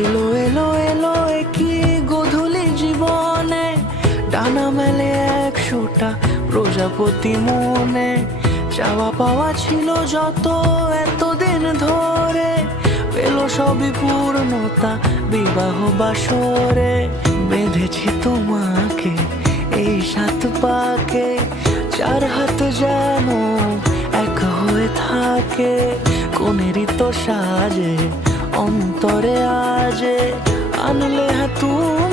এলো এলো এলো কি গোধূলি জীবনে, ডানা মেলে 100টা প্রজাপতি মনে। চাওয়া পাওয়া ছিল যত এতদিন ধরে, পেল সবই পূর্ণতা বিবাহ বাসরে। বেঁধেছি তোমাকে এই 7 পাকে, 4 হাত যেন এক হয়ে থাকে। কোনেরই তো সাজে অন্তরে আজে আনলে তুমি